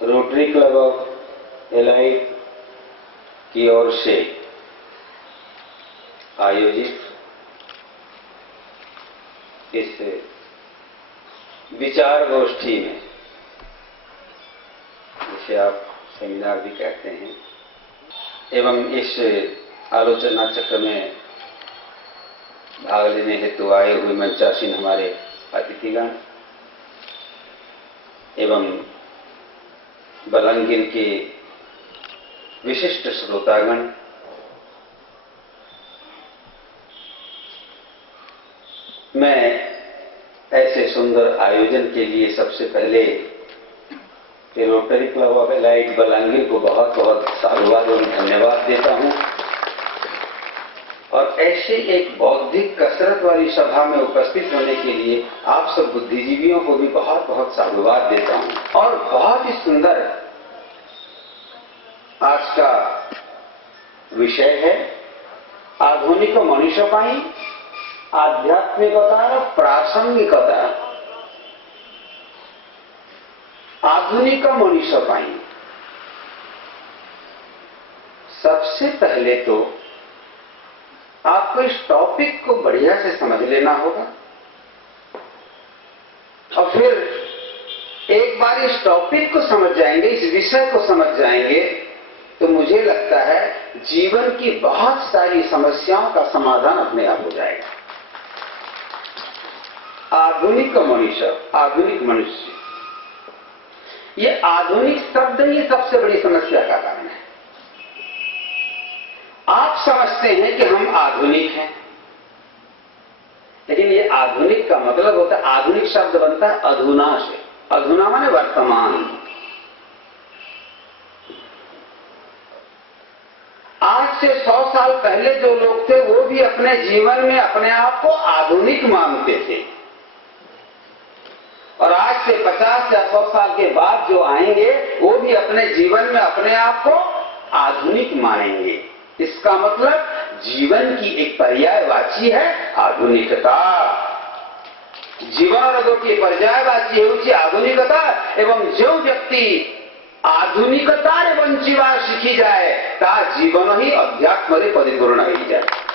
Rotary club of elite की ओर से आयोजित इस विचार गोष्ठी में, जिसे आप सेमिनार भी कहते हैं, एवं इस आलोचना चक्र में भाग लेने हेतु आए हुए मंचासीन हमारे अतिथिगण एवं बलंगिर के विशिष्ट श्रोतागण, मैं ऐसे सुंदर आयोजन के लिए सबसे पहले rotary club of elite Balangir को बहुत बहुत साधुवाद और धन्यवाद देता हूं, और ऐसे एक बौद्धिक कसरत वाली सभा में उपस्थित होने के लिए आप सब बुद्धिजीवियों को भी बहुत बहुत साधुवाद देता हूं। और बहुत ही सुंदर आज का विषय है आधुनिक मनुष्य पाई आध्यात्मिकता प्रासंगिकता। आधुनिक मनुष्य पाई, सबसे पहले तो आपको इस टॉपिक को बढ़िया से समझ लेना होगा, और फिर एक बार इस टॉपिक को समझ जाएंगे, इस विषय को समझ जाएंगे, तो मुझे लगता है जीवन की बहुत सारी समस्याओं का समाधान अपने आप हो जाएगा। आधुनिक मनुष्य, ये आधुनिक शब्द ही सबसे बड़ी समस्या का कारण है। आप समझते हैं कि हम आधुनिक हैं, लेकिन ये आधुनिक का मतलब होता है, आधुनिक शब्द बनता है अधुना से। अधुना माने वर्तमान। आज से 100 साल पहले जो लोग थे वो भी अपने जीवन में अपने आप को आधुनिक मानते थे, और आज से 50 या 100 साल के बाद जो आएंगे वो भी अपने जीवन में अपने आप को आधुनिक मानेंगे। इसका मतलब जीवन की एक पर्यायवाची है आधुनिकता। जीवन की पर्यायवाची है आधुनिकता। एवं जो व्यक्ति आधुनिकता एवं जीवा सीखी जाए ता जीवन ही अध्यात्म परिपूर्ण हो जाए।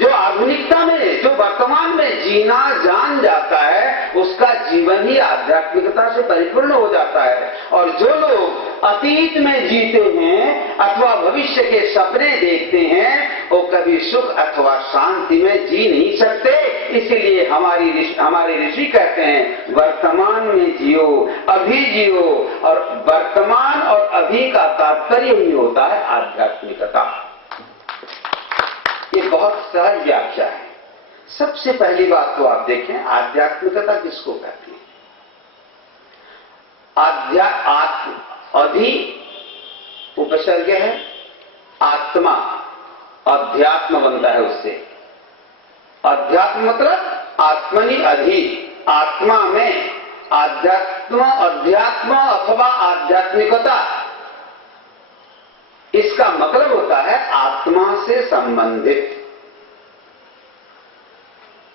जो आधुनिकता में, जो वर्तमान में जीना जान जाता है, उसका जीवन ही आध्यात्मिकता से परिपूर्ण हो जाता है। और जो लोग अतीत में जीते हैं अथवा भविष्य के सपने देखते हैं, वो कभी सुख अथवा शांति में जी नहीं सकते। इसलिए हमारे ऋषि कहते हैं वर्तमान में जियो, अभी जियो, और वर्तमान और अभी का तात्पर्य ही होता है आध्यात्मिकता। ये बहुत सहज व्याख्या है। सबसे पहली बात तो आप देखें, आध्यात्मिकता किसको कहते हैं? अधि उपसर्ग है, आत्मा, अध्यात्म बनता है उससे। अध्यात्म मतलब आत्मनि अधि, आत्मा में अध्यात्म अथवा आध्यात्मिकता। इसका मतलब होता है आत्मा से संबंधित।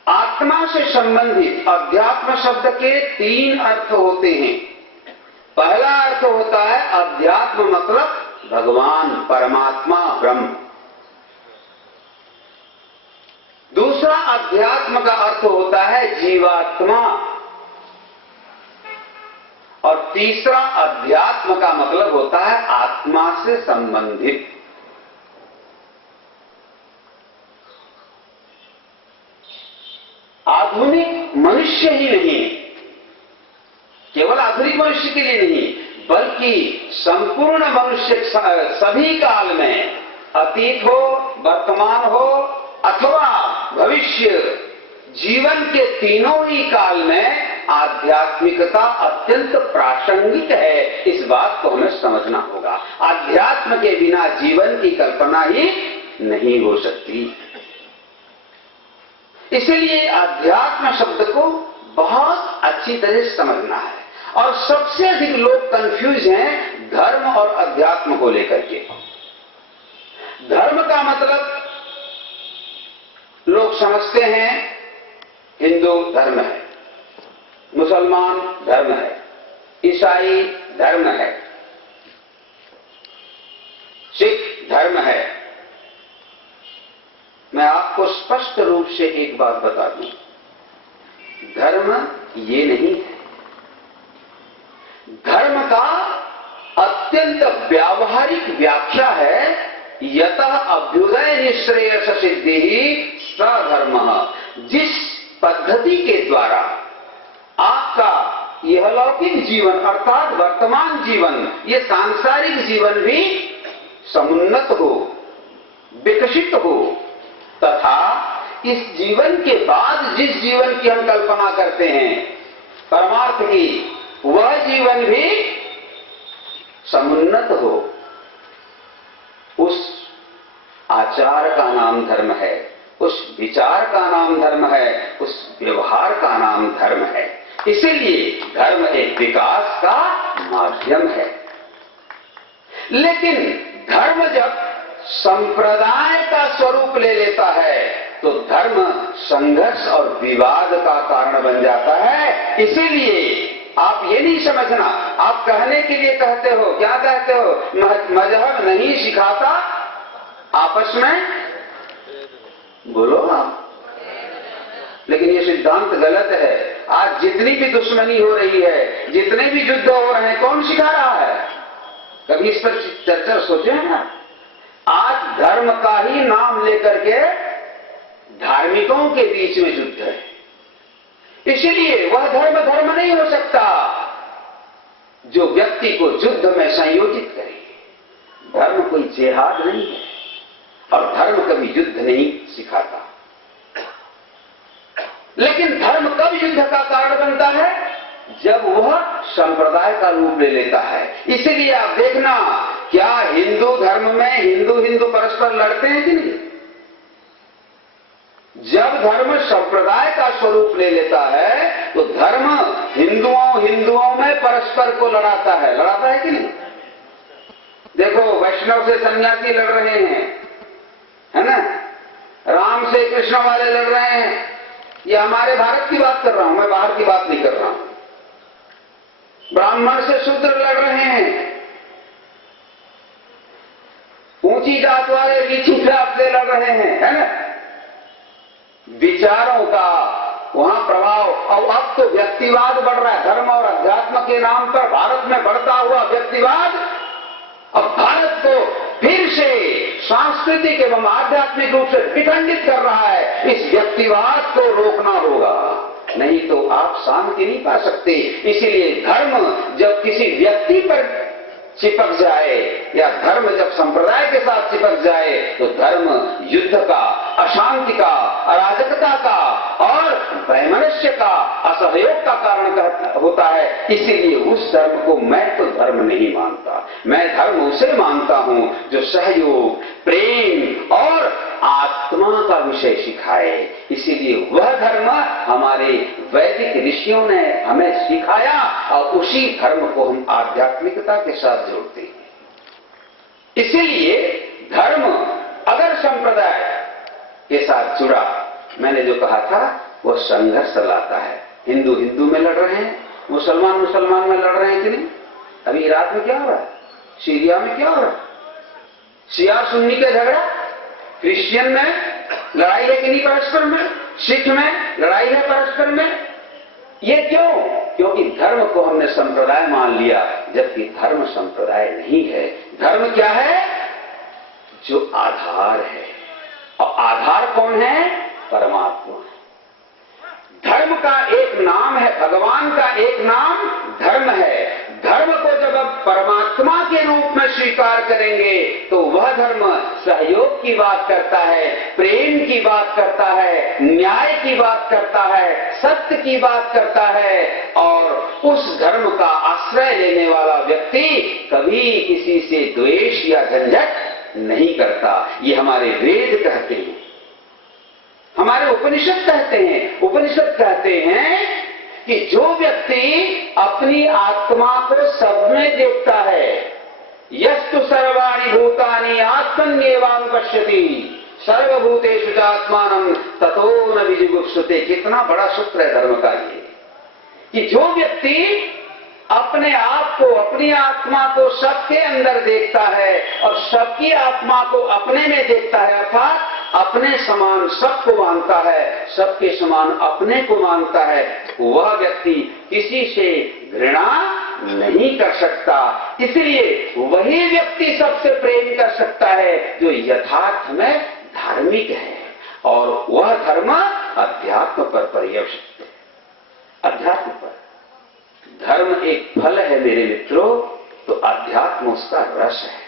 आत्मा से संबंधित अध्यात्म शब्द के 3 अर्थ होते हैं। पहला अर्थ होता है अध्यात्म मतलब भगवान, परमात्मा, ब्रह्म। दूसरा अध्यात्म का अर्थ होता है जीवात्मा, और तीसरा अध्यात्म का मतलब होता है आत्मा से संबंधित। आधुनिक मनुष्य ही नहीं, केवल आधुनिक मनुष्य के लिए नहीं, बल्कि संपूर्ण मनुष्य सभी काल में, अतीत हो, वर्तमान हो अथवा भविष्य, जीवन के तीनों ही काल में आध्यात्मिकता अत्यंत प्रासंगिक है। इस बात को हमें समझना होगा। आध्यात्म के बिना जीवन की कल्पना ही नहीं हो सकती। इसलिए आध्यात्म शब्द को बहुत अच्छी तरह समझना है। और सबसे अधिक लोग कंफ्यूज हैं धर्म और अध्यात्म को लेकर के। धर्म का मतलब लोग समझते हैं हिंदू धर्म है, मुसलमान धर्म है, ईसाई धर्म है, सिख धर्म है। मैं आपको स्पष्ट रूप से एक बात बता दूं, धर्म ये नहीं है। धर्म का अत्यंत व्यावहारिक व्याख्या है, यतः अभ्युदय निश्रेयस सिद्धि सधर्म। जिस पद्धति के द्वारा आपका यह लौकिक जीवन अर्थात वर्तमान जीवन, ये सांसारिक जीवन भी समुन्नत हो, विकसित हो, तथा इस जीवन के बाद जिस जीवन की हम कल्पना करते हैं परमार्थ की, वह जीवन भी समुन्नत हो, उस आचार का नाम धर्म है, उस विचार का नाम धर्म है, उस व्यवहार का नाम धर्म है। इसीलिए धर्म एक विकास का माध्यम है। लेकिन धर्म जब संप्रदाय का स्वरूप ले लेता है तो धर्म संघर्ष और विवाद का कारण बन जाता है। इसीलिए आप ये नहीं समझना, आप कहने के लिए कहते हो, क्या कहते हो, मजहब नहीं सिखाता आपस में बोलो आप, लेकिन ये सिद्धांत गलत है। आज जितनी भी दुश्मनी हो रही है, जितने भी युद्ध हो रहे हैं, कौन सिखा रहा है? कभी इस पर चर्चा सोचे हैं ना? आज धर्म का ही नाम लेकर के धार्मिकों के बीच में युद्ध है। इसलिए वह धर्म धर्म नहीं हो सकता जो व्यक्ति को युद्ध में संयोजित करे। धर्म कोई जिहाद नहीं है और धर्म कभी युद्ध नहीं सिखाता। लेकिन धर्म कब युद्ध का कारण बनता है? जब वह संप्रदाय का रूप ले लेता है। इसलिए आप देखना, क्या हिंदू धर्म में हिंदू परस्पर लड़ते हैं कि नहीं? जब धर्म संप्रदाय का स्वरूप ले लेता है तो धर्म हिंदुओं में परस्पर को लड़ाता है कि नहीं? देखो, वैष्णव से सन्यासी लड़ रहे हैं, है ना? राम से कृष्ण वाले लड़ रहे हैं। ये हमारे भारत की बात कर रहा हूं मैं, बाहर की बात नहीं कर रहा हूं। ब्राह्मण से शूद्र लड़ रहे हैं, ऊंची जात वाले नीची जात से लड़ रहे हैं, है ना? विचारों का वहां प्रभाव। और अब तो व्यक्तिवाद बढ़ रहा है, धर्म और अध्यात्म के नाम पर भारत में बढ़ता हुआ व्यक्तिवाद अब भारत को फिर से सांस्कृतिक एवं आध्यात्मिक रूप से विखंडित कर रहा है। इस व्यक्तिवाद को रोकना होगा, नहीं तो आप शांति नहीं पा सकते। इसीलिए धर्म जब किसी व्यक्ति पर चिपक जाए या धर्म जब संप्रदाय के साथ चिपक जाए तो धर्म युद्ध का, अशांति का, अराजकता का और वैमनस्य का, असहयोग का कारण होता है। इसीलिए उस धर्म को मैं तो धर्म नहीं मानता। मैं धर्म उसे मानता हूं जो सहयोग, प्रेम और आत्मा का विषय सिखाए। इसीलिए वह धर्म हमारे वैदिक ऋषियों ने हमें सिखाया और उसी धर्म को हम आध्यात्मिकता के साथ जोड़ते हैं। इसीलिए धर्म अगर संप्रदाय के साथ जुड़ा, मैंने जो कहा था, वो संघर्ष लाता है। हिंदू में लड़ रहे हैं, मुसलमान में लड़ रहे हैं कि नहीं? अभी इराक में क्या हो रहा है, सीरिया में क्या हो रहा है, शिया सुन्नी का झगड़ा, क्रिश्चियन में लड़ाई है कि नहीं परस्पर में, सिख में लड़ाई है परस्पर में। ये क्यों? क्योंकि धर्म को हमने संप्रदाय मान लिया, जबकि धर्म संप्रदाय नहीं है। धर्म क्या है? जो आधार है, और आधार कौन है? परमात्मा। धर्म का एक नाम है, भगवान का एक नाम धर्म है। धर्म को जब अब परमात्मा के रूप में स्वीकार करेंगे तो वह धर्म सहयोग की बात करता है, प्रेम की बात करता है, न्याय की बात करता है, सत्य की बात करता है। और उस धर्म का आश्रय लेने वाला व्यक्ति कभी किसी से द्वेष या झंझट नहीं करता। ये हमारे वेद कहते हैं, हमारे उपनिषद कहते हैं। उपनिषद कहते हैं कि जो व्यक्ति अपनी आत्मा को सब में देखता है, यस्तु सर्वाणि भूतानि आत्मन्येवानुपश्यति सर्वभूतेषु चात्मानं ततो न विजुगुप्सते। कितना बड़ा सूत्र है धर्म का ये, कि जो व्यक्ति अपने आप को, अपनी आत्मा को सबके अंदर देखता है और सबकी आत्मा को अपने में देखता है, अर्थात अपने समान सबको मानता है, सबके समान अपने को मानता है, वह व्यक्ति किसी से घृणा नहीं कर सकता। इसलिए वही व्यक्ति सबसे प्रेम कर सकता है जो यथार्थ में धार्मिक है, और वह धर्म अध्यात्म पर पर्यवसित है। अध्यात्म पर धर्म एक फल है मेरे मित्रों, तो अध्यात्म उसका रस है।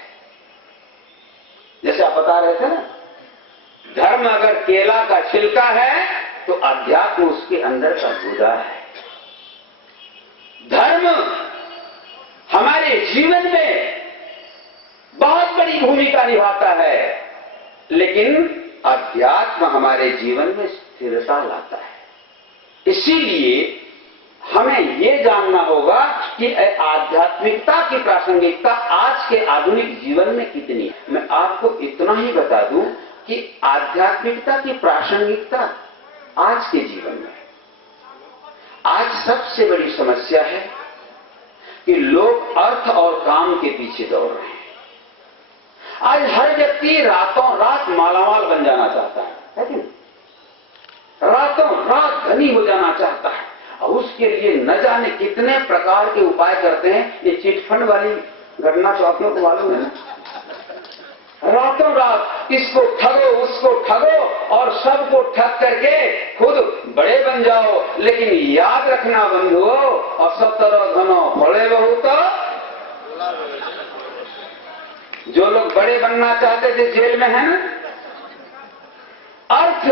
जैसे आप बता रहे थे ना, धर्म अगर केला का छिलका है तो अध्यात्म उसके अंदर का गुदा है। धर्म हमारे जीवन में बहुत बड़ी भूमिका निभाता है, लेकिन अध्यात्म हमारे जीवन में स्थिरता लाता है। इसीलिए हमें यह जानना होगा कि आध्यात्मिकता की प्रासंगिकता आज के आधुनिक जीवन में कितनी है। मैं आपको इतना ही बता दूं कि आध्यात्मिकता की प्रासंगिकता आज के जीवन में, आज सबसे बड़ी समस्या है कि लोग अर्थ और काम के पीछे दौड़ रहे हैं। आज हर व्यक्ति रातों रात मालामाल बन जाना चाहता है कि नहीं? रातों रात धनी हो जाना चाहता है, और उसके लिए न जाने कितने प्रकार के उपाय करते हैं। ये चिटफंड वाली घटना तो आप लोग को मालूम है ना, रातों रात इसको ठगो उसको ठगो और सबको ठग करके खुद बड़े बन जाओ। लेकिन याद रखना बंधुओं, असतर धनो बड़े बहु, तो जो लोग बड़े बनना चाहते थे जेल में है ना। अर्थ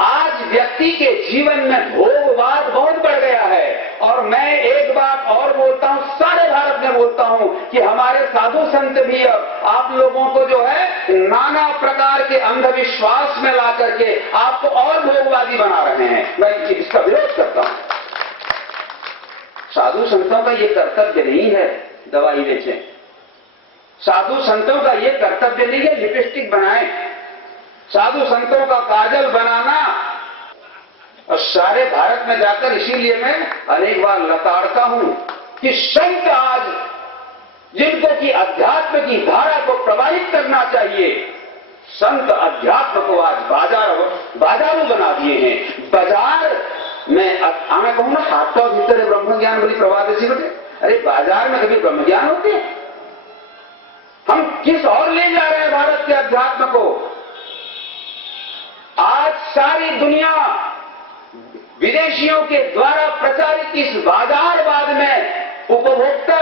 आज व्यक्ति के जीवन में भोगवाद बहुत बढ़ गया है, और मैं एक बात और बोलता हूं, सारे भारत में बोलता हूं कि हमारे साधु संत भी आप लोगों को जो है नाना प्रकार के अंधविश्वास में ला करके आपको और भोगवादी बना रहे हैं। मैं इसका विरोध करता हूं। साधु संतों का ये कर्तव्य नहीं है दवाई बेचें, साधु संतों का ये कर्तव्य नहीं है लिपस्टिक बनाएं, साधु संतों का काजल बनाना। और सारे भारत में जाकर इसीलिए मैं अनेक बार लताड़ता हूं कि संत आज जिनको कि अध्यात्म की धारा को प्रवाहित करना चाहिए, संत अध्यात्म को आज बाजारू बना दिए हैं। बाजार में मैं कहूं ना, हाथ भीतर ब्रह्म ज्ञान बड़ी प्रवादसी बटे। अरे बाजार में कभी ब्रह्म ज्ञान होते हैं? हम किस और ले जा रहे हैं भारत के अध्यात्म को? आज सारी दुनिया विदेशियों के द्वारा प्रचारित इस बाजारवाद में उपभोक्ता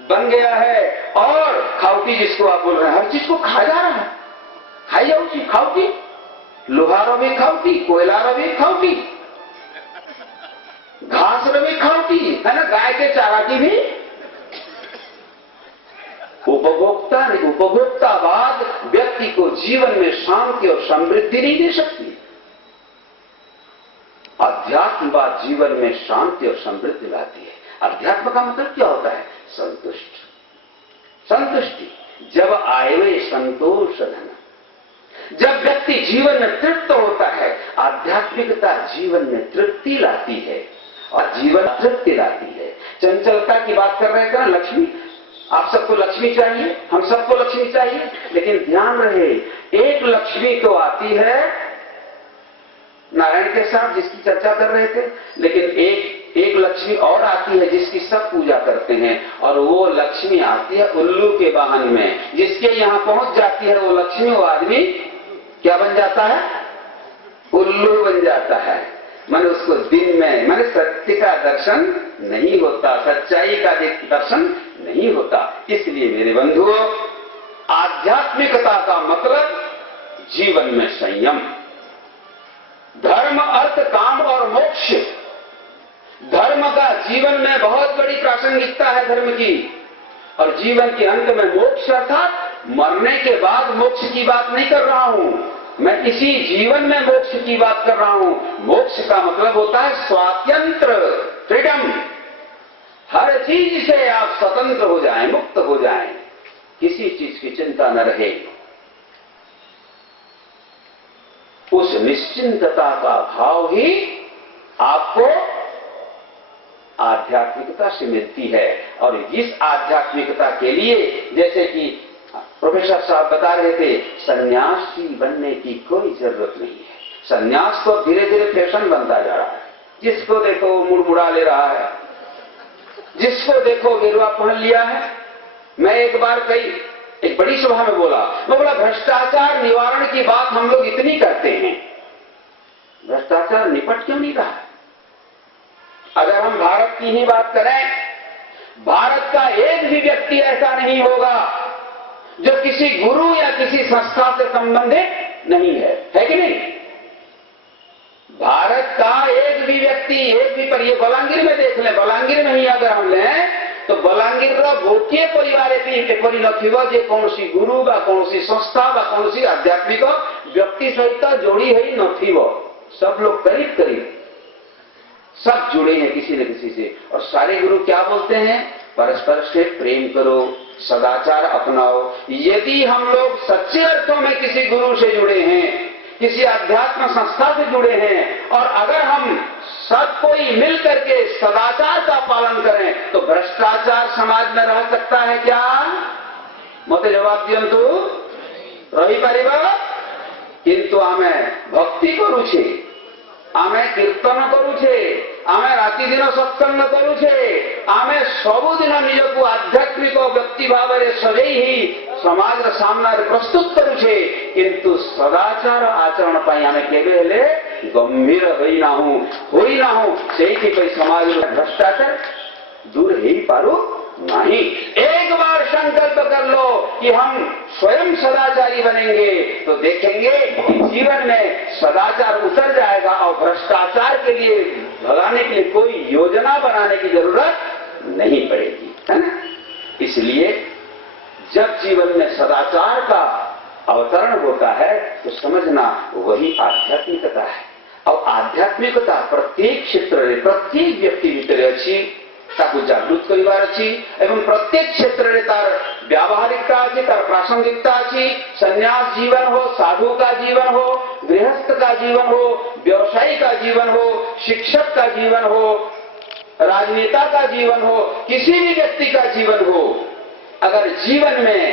बन गया है, और खाउटी जिसको आप बोल रहे हैं, हर चीज को खा जा रहा है। खाई जाओ चीज खाउटी, लोहारो भी खाउटी, कोयलारो भी खाउटी, घास भी खाउटी है ना, गाय के चारा की भी उपभोक्तावाद व्यक्ति को जीवन में शांति और समृद्धि नहीं दे सकती। अध्यात्मवाद जीवन में शांति और समृद्धि लाती है। अध्यात्म का मतलब क्या होता है? संतुष्टि। जब आए वे संतोष धन, जब व्यक्ति जीवन में तृप्त होता है, आध्यात्मिकता जीवन में तृप्ति लाती है और जीवन तृप्ति लाती है। चंचलता की बात कर रहे थे ना, लक्ष्मी, आप सबको लक्ष्मी चाहिए, हम सबको लक्ष्मी चाहिए, लेकिन ध्यान रहे एक लक्ष्मी तो आती है नारायण के साथ जिसकी चर्चा कर रहे थे, लेकिन एक लक्ष्मी और आती है जिसकी सब पूजा करते हैं, और वो लक्ष्मी आती है उल्लू के वाहन में। जिसके यहां पहुंच जाती है वो लक्ष्मी, वो आदमी क्या बन जाता है? उल्लू बन जाता है। माने उसको दिन में माने सत्य का दर्शन नहीं होता, सच्चाई का दर्शन नहीं होता। इसलिए मेरे बंधुओं, आध्यात्मिकता का मतलब जीवन में संयम, धर्म अर्थ काम और मोक्ष। धर्म का जीवन में बहुत बड़ी प्रासंगिकता है धर्म की, और जीवन के अंत में मोक्ष अर्थात मरने के बाद मोक्ष की बात नहीं कर रहा हूं मैं, इसी जीवन में मोक्ष की बात कर रहा हूं। मोक्ष का मतलब होता है स्वातंत्र, फ्रीडम। हर चीज से आप स्वतंत्र हो जाएं, मुक्त हो जाएं, किसी चीज की चिंता न रहे। उस निश्चिंतता का भाव ही आपको आध्यात्मिकता से मिलती है। और इस आध्यात्मिकता के लिए, जैसे कि प्रोफेसर साहब बता रहे थे, सन्यासी बनने की कोई जरूरत नहीं है। सन्यास तो धीरे धीरे फैशन बनता जा रहा है, जिसको देखो मुड़मुड़ा ले रहा है, जिसको देखो गेरुआ पहन लिया है। मैं एक बार एक बड़ी सभा में बोला, मैं बोला भ्रष्टाचार निवारण की बात हम लोग इतनी करते हैं, भ्रष्टाचार निपट क्यों नहीं रहा? अगर हम भारत की ही बात करें, भारत का एक भी व्यक्ति ऐसा नहीं होगा जो किसी गुरु या किसी संस्था से संबंधित नहीं है कि नहीं? भारत का एक भी व्यक्ति, एक भी, पर ये बलांगीर में देख लें, बलांगीर में ही अगर हम लें तो बलांगीर गोटे परिवार एपरी नथिबो जे कौनसी गुरु बा कौनसी संस्था बा कौनसी आध्यात्मिक व्यक्ति सहित जोड़ी है नथिबो। सब लोग करीब करीब सब जुड़े हैं किसी न किसी से। और सारे गुरु क्या बोलते हैं? परस्पर से प्रेम करो, सदाचार अपनाओ। यदि हम लोग सच्चे अर्थों में किसी गुरु से जुड़े हैं, किसी अध्यात्म संस्था से जुड़े हैं, और अगर हम सब कोई मिल करके सदाचार का पालन करें, तो भ्रष्टाचार समाज में रह सकता है क्या? मते जवाब दियंतु। रही पारिबा? किंतु आमे भक्ति करूछे, आमे कीर्तन करूछे, आमे राति दिन सत्संग करूछे, आमे सबुदिन निजकु आध्यात्मिक व्यक्ति भाव में सजई ही समाज सामने प्रस्तुत करूछे, किंतु सदाचार आचरण पाई आमे केबे हेले गंभीर होई ना हूं से समाज भ्रष्टाचार दूर ही पारो नहीं। एक बार संकल्प कर लो कि हम स्वयं सदाचारी बनेंगे, तो देखेंगे कि जीवन में सदाचार उतर जाएगा और भ्रष्टाचार के लिए भगाने के लिए कोई योजना बनाने की जरूरत नहीं पड़ेगी, है ना? इसलिए जब जीवन में सदाचार का अवतरण होता है तो समझना वही आध्यात्मिकता है। और आध्यात्मिकता प्रत्येक क्षेत्र में प्रत्येक व्यक्ति भीतर अच्छी ताकू जागृत करिवार अच्छी एवं प्रत्येक क्षेत्र में तार व्यावहारिकता अच्छी, तार प्रासंगिकता अच्छी। संन्यास जीवन हो, साधु का जीवन हो, गृहस्थ का जीवन हो, व्यवसायी का जीवन हो, शिक्षक का जीवन हो, राजनेता का जीवन हो, किसी भी व्यक्ति का जीवन हो, अगर जीवन में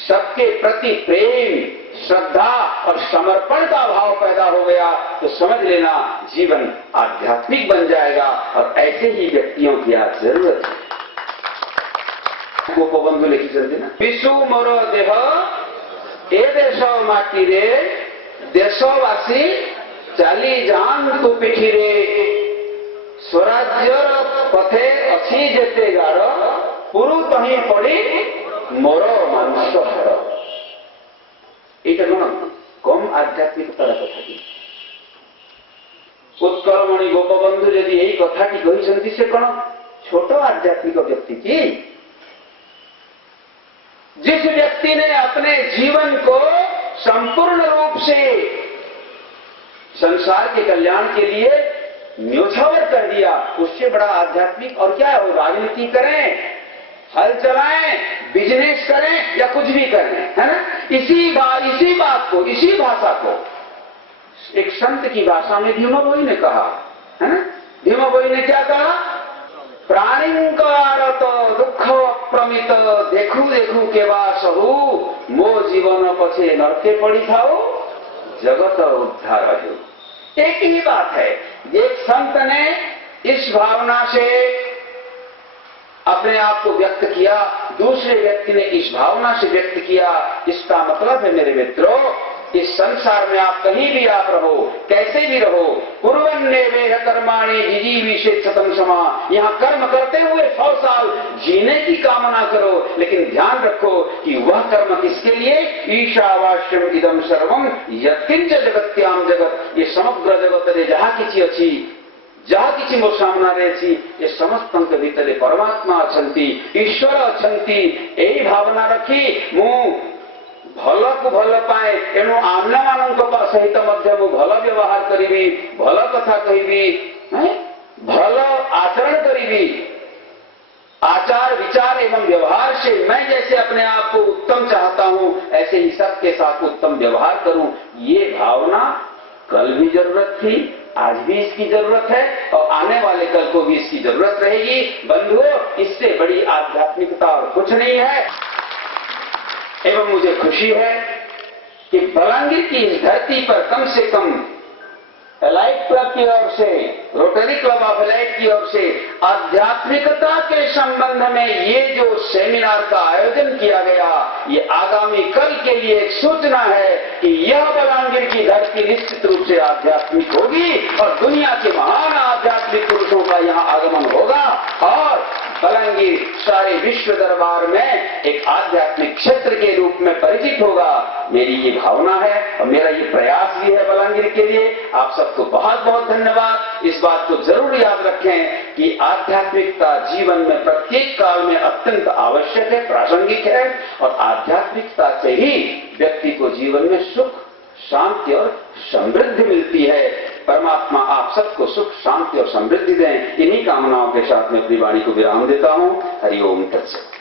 सबके प्रति प्रेम, श्रद्धा और समर्पण का भाव पैदा हो गया तो समझ लेना जीवन आध्यात्मिक बन जाएगा। और ऐसे ही व्यक्तियों की आज जरूरत है। गोपबंधु लिखी चलती ना, विशु मोर देह ए देश माटी रे, देशवासी चाली जान तू पिठी रे, स्वराज्यर पथे अच्छी जेते गार, पुरु तही पड़ी मोर मानुष हार। এইটা কোন কম আধ্যাত্মিকতার কথা কি? उत्कलमणि गोपबंधु यदि यही कथा की कही से कौन छोट आध्यात्मिक व्यक्ति की? जिस व्यक्ति ने अपने जीवन को संपूर्ण रूप से संसार के कल्याण के लिए न्योछावर कर दिया, उससे बड़ा आध्यात्मिक और क्या है? वो राजनीति करें, हल चलाएं, बिजनेस करें या कुछ भी करें, है ना? इसी बात को, इसी भाषा को एक संत की भाषा में भीमाबोई ने कहा, है ना? भीमाबोई ने क्या कहा? प्राणिंकारत दुख अप्रमित देखू देखू के बासहु, मो जीवन पछे नरके पड़ी थाओ जगत उद्धार हो। एक ही बात है। एक संत ने इस भावना से अपने आप को व्यक्त किया, दूसरे व्यक्ति ने इस भावना से व्यक्त किया। इसका मतलब है मेरे मित्रों, इस संसार में आप कहीं भी आप रहो, कैसे भी रहो, पूर्वन्ने वेह कर्माणि जिजीविषेत् शतं समा, यहाँ कर्म करते हुए 100 साल जीने की कामना करो, लेकिन ध्यान रखो कि वह कर्म किसके लिए? ईशावास्यम इदम सर्वम यत्किंच जगत्याम जगत, ये समग्र जगत रे जहाँ किसी अच्छी जहाँ किसी मो सामने रही ये समस्त भीतर परमात्मा अछंती, ईश्वर अछंती, यही भावना रखी मु भल को भल पाए, एणु आमना मान सहित भल व्यवहार करी, भल कथा कहि, भल आचरण करी। आचार विचार एवं व्यवहार से मैं जैसे अपने आप को उत्तम चाहता हूं, ऐसे ही सबके साथ उत्तम व्यवहार करूं। ये भावना कल भी जरूरत थी, आज भी इसकी जरूरत है और आने वाले कल को भी इसकी जरूरत रहेगी। बंधुओं, इससे बड़ी आध्यात्मिकता और कुछ नहीं है। एवं मुझे खुशी है कि बलांगीर की इस धरती पर कम से कम एलाइट क्लब की ओर से, रोटरी क्लब ऑफ एलाइट की ओर से आध्यात्मिकता के संबंध में ये जो सेमिनार का आयोजन किया गया, ये आगामी कल के लिए एक सूचना है कि यह बलांगीर की धरती निश्चित रूप से आध्यात्मिक होगी और दुनिया के महान आध्यात्मिक पुरुषों का यहाँ आगमन होगा और बलांगीर सारे विश्व दरबार में एक आध्यात्मिक क्षेत्र के रूप में परिचित होगा। मेरी ये भावना है और मेरा ये प्रयास भी है बलांगीर के लिए। आप सबको बहुत बहुत धन्यवाद। इस बात को जरूर याद रखें कि आध्यात्मिकता जीवन में प्रत्येक काल में अत्यंत आवश्यक है, प्रासंगिक है और आध्यात्मिकता से ही व्यक्ति को जीवन में सुख, शांति और समृद्धि मिलती है। परमात्मा आप सबको सुख, शांति और समृद्धि दें। इन्हीं कामनाओं के साथ मैं अपनी वाणी को विराम देता हूं। हरि ओम तत्सत।